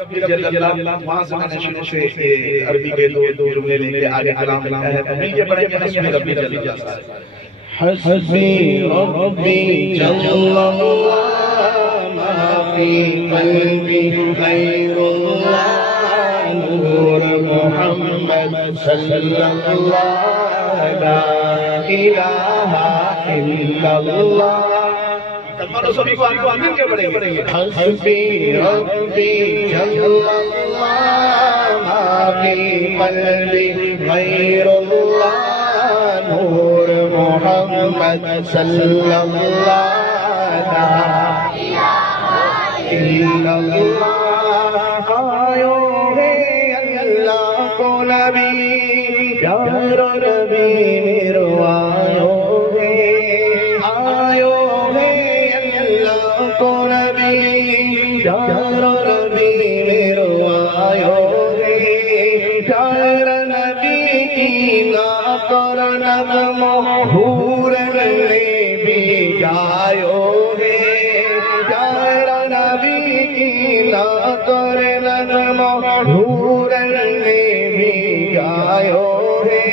وہاں سے میں نے شروع سے عربی کے دو جملے لے کے آگے کلام لکھا ہے تو مل کے پڑھیں گے حسبی ربی جل جلالہ حسبی ربی جل اللہ ما فی قلبی غیر اللہ نور محمد صلی اللہ لا الہ الا اللہ کلمہ سبھی کو مل کے پڑھیں گے حسبی ربی جل اللہ ما فی قلبی غیر اللہ نور محمد صلی اللہ لا الہ الا اللہ آیو ہے اللہ کو نبی پیارو نبی میرو آیو ہے اللہ کو نبی پیارو نبی میرو آیو ہے پیار نبی کی نا کرنا حور نے بھی گایو ہے پیار نبی کی نا کرنا حور نے بھی گایو ہے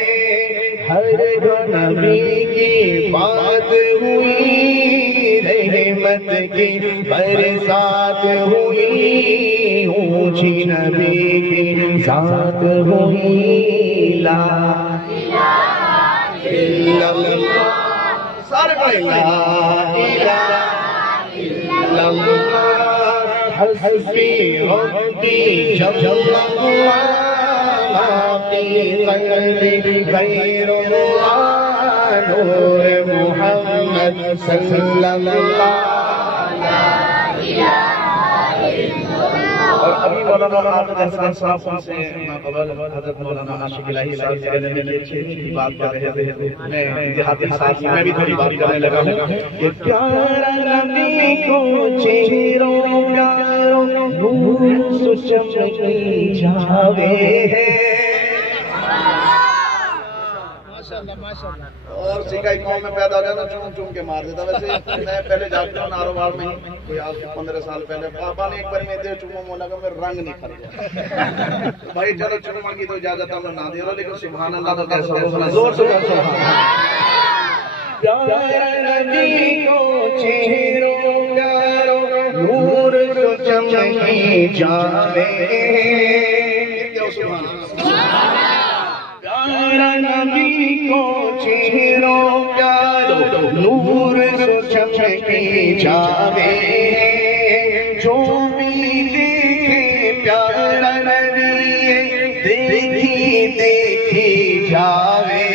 ہر نبی کی بات ہوئی رحمت کی برسات ہوئی اونچی نبی کی ذات ہوئی لا الہ الا اللہ سارے پڑھیں لا الہ الا اللہ حسبی ربی جل اللہ ما فی قلبی غیر اللہ نور محمد صلی اللہ اور ابھی مولانا حافظ احسان صاحب سے قبل حضرت مولانا عاشق الہی صاحب سے کہنے میں اچھی بات کر رہے تھے میں دیہاتی صاحب میں بھی تھوڑی بات کرنے لگا ہوں کہ پیارا نبی کو چہروں پیاروں نور سچمکی جاوے ہے اور سکھائی قوم میں پیدا ہو جاتا چون چون کے مار دیتا ویسے میں پہلے جاتا ہوں ناروبار میں کوئی آج 15 سال پہلے پاپا نے ایک بار میں دے چومو مولا کا میں رنگ نہیں کھل گیا بھائی چلو چوما کی تو اجازت ہم نہ دے رہا لیکن سبحان اللہ تو کیسا ہو زور سے سبحان پیارا نبی کو چہروں پیاروں نور سچمکی جاوے پیارا نبی کو چہروں پیاروں نور سچمکی جاوے جو بھی دیکھے پیارا نبی دیکھی دیکھی جاوے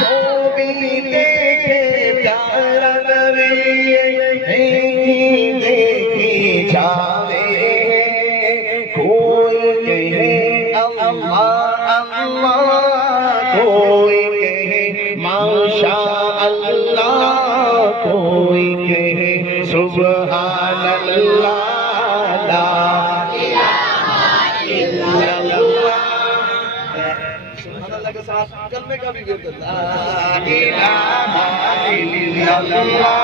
جو بھی دیکھے پیارا نبی دیکھی دیکھی جاوے کوئی کہے اللہ کوئی کہے ماشاء اللہ کوئی کہے سبحان اللہ لا الہ الا اللہ سبحان اللہ کے ساتھ کلمے کا بھی ورد لا الہ الا اللہ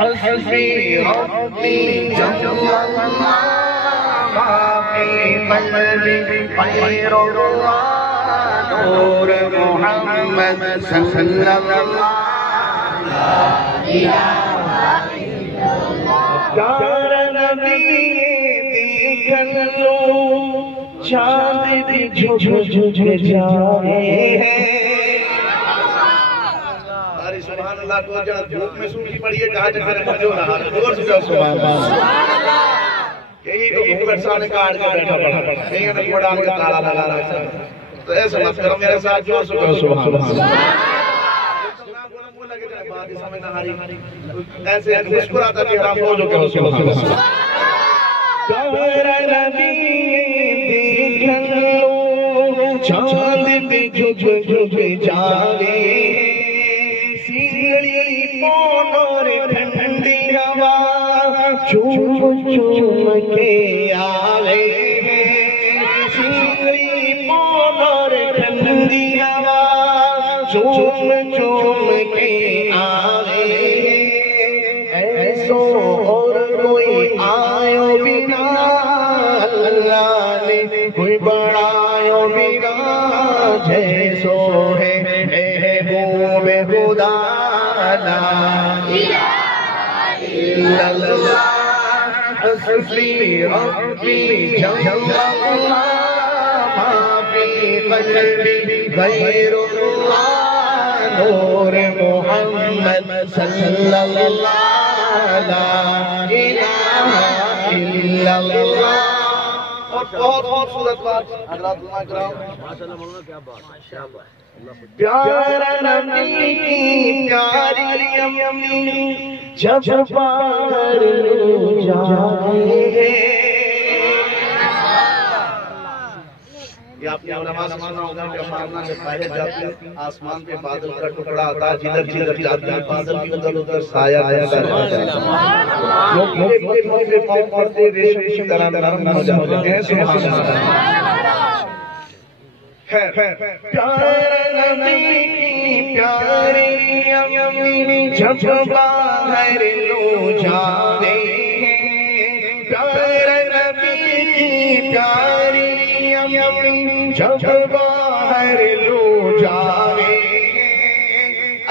حسبی ربی جل اللہ ما فی قلبی غیر اللہ نور محمد صلی اللہ لا الہ الا اللہ پیارا نبی دیکھ لو چاند بھی جھک جاوے ہے سبحان اللہ کو جڑا دھوپ میں سوکھی پڑی ہے کہاں جگہ مجھو رہا زور سے کہو سبحان اللہ یہی تو گھومٹ سانے کاٹ کے بیٹھا پڑا یہی نے کوڑان کے تالا لگا رہا تو ایسے مت کرو میرے ساتھ زور سے کہو سبحان اللہ ایسے مسکراتا چہرہ فوجو کہو سبحان اللہ پیارا نبی دیکھ لو چاند بھی جھک جاوے سیڑھی پون اور ٹھنڈی ہوا چوم کے آوے سیڑھی پون اور ٹھنڈی ہوا چوم کے آوے ایسو اور کوئی آئے بنا مجھے سو ہے محبوب خدا لا الہ الا اللہ حسبی ربی جل اللہ ما فی قلبی غیر اللہ نور محمد صلی اللہ لا الہ الا اللہ. بہت خوبصورت بات حضرات علماء کرام. ماشاءاللہ مولانا کیا بات. پیارا نبی کی پیاری امی جب باہر جائے. یہ آپ نے علماء سے سنا ہوگا کہ ہم سے پہلے جاتے ہیں آسمان پہ بادل کا ٹکڑا آتا ہے جدھر جدھر جاتے ہیں بادل کی ادھر ادھر سایہ کرتا ہے جو کہ پاؤں پڑتے ریشم کی طرح نرم ہو جاتے ہیں. سبحان اللہ. پیارا نبی کی پیاری امی جب باہر لو جاوے. پیارا نبی کی پیاری امی جب باہر لو جاوے.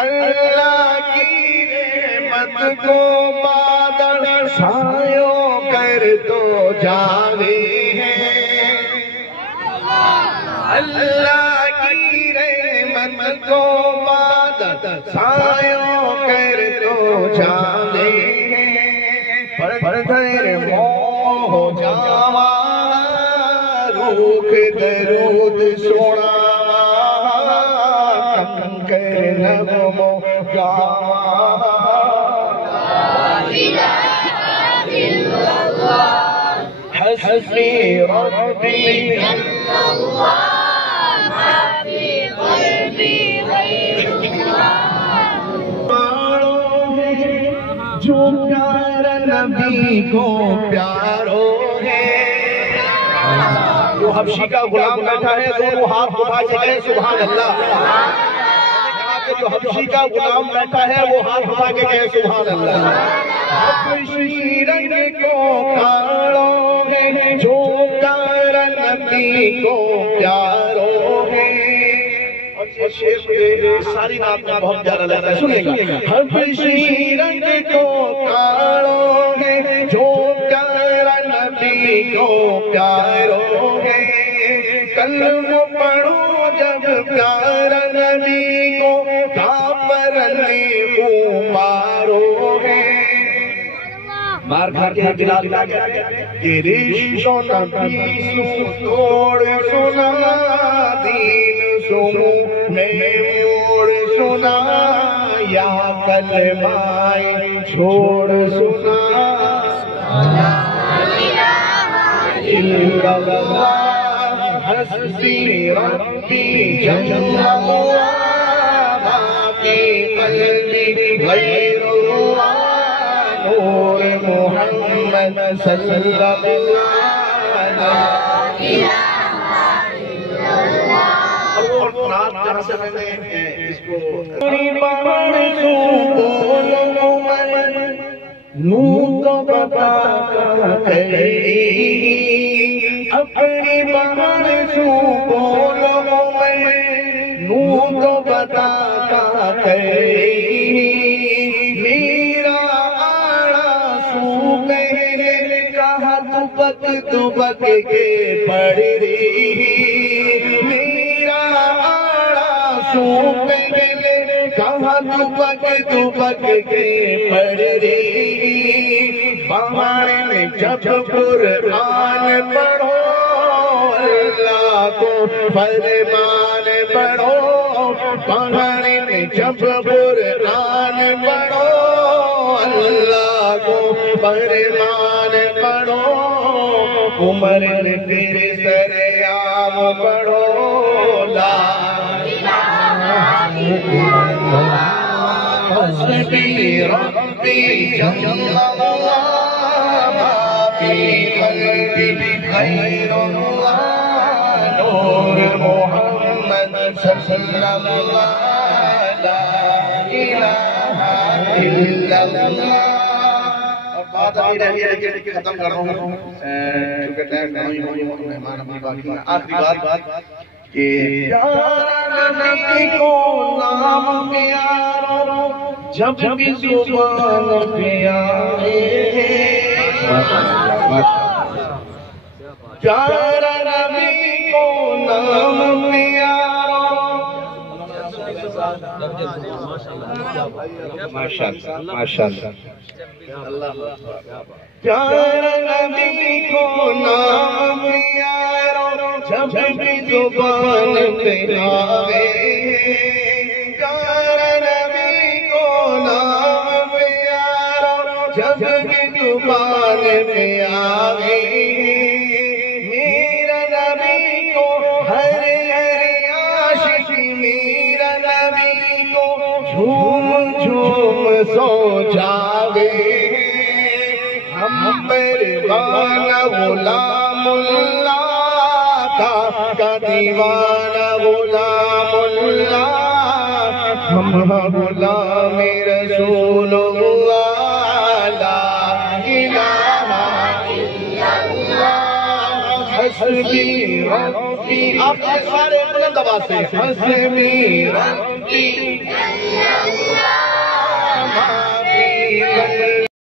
اللہ کی رحمت کو بادل سایوں کر تو جاوے. اللہ کی رحمت کو بادل سایوں کر تو جاوے. پردر موہ ہو جاوا روک درود سونا کنکر نغمو گاوا. حسبی ربی جو پیارا نبی کو پیارو ہے. جو حبشی کا غلام بیٹھا ہے دونوں ہاتھ اٹھا کے کہیں سبحان اللہ. جو حبشی کا غلام بیٹھا ہے وہ ہاتھ اٹھا کے کہیں سبحان اللہ. حبشی رنگ کو کاڑو ہے جو پیارا نبی کو پیارو ہے. ساری رات میں بہت پیارا لگتا ہے. سنیں گا. حبشی رنگ کو کاڑو ہے جو پیارا نبی کو پیارو ہے. کلمہ پڑھو جب پیارا نبی کو کافر نے مارو ہے. مار کھا کے دلا دلا تیرے شو نبی سو توڑ سنا دین سنو میں موڑ سنا یا کلمائے چھوڑ سنا. الا اللہ حسبی ربی جل اللہ ما فی قلبی غیر اللہ نور محمد صلی اللہ علیہ. جہاں سے میں نے اس کو نو تو بتا کرے اپنی بہن سو بولو میں نو تو بتا کرے. میرا آڑا سو کہے کہا تو بک کے پڑھ رہی. سو پہلے کہاں تو بک کے پڑھ رہی. بہانے جب قرآن پڑھو اللہ کو فرمان پڑھو. بہانے جب قرآن پڑھو اللہ کو فرمان پڑھو. عمر تیرے سریام پڑھو لا حسبی ربی جل اللہ ما فی قلبی غیر اللہ نور محمد صلی اللہ لا الہ الا اللہ. بات ابھی رہی ہے لیکن ختم کر رہا ہوں چونکہ ٹائم نہیں ہوئی. مہمان اپنی باقی آخری بات کہ پیارا نبی کو نام پیارا جب بھی زبان پہ آئے، پیارا نبی کو نام پیارا، ماشاءاللہ ماشاءاللہ، پیارا نبی کو نام پیارا جب بھی زبان پہ آوے، پیارا نبی کو نام پیارا جب بھی زبان پہ آوے، میرا نبی کو ہر عاشق میرا نبی کو جھوم جھوم سو جاوے، ہم پروانہ غلام اللہ کا دیوانہ غلام اللہ، ہم غلام رسول اللہ، لا الہ الا اللہ، حسبی ربی، آپ سارے بلند آواز سے حسبی ربی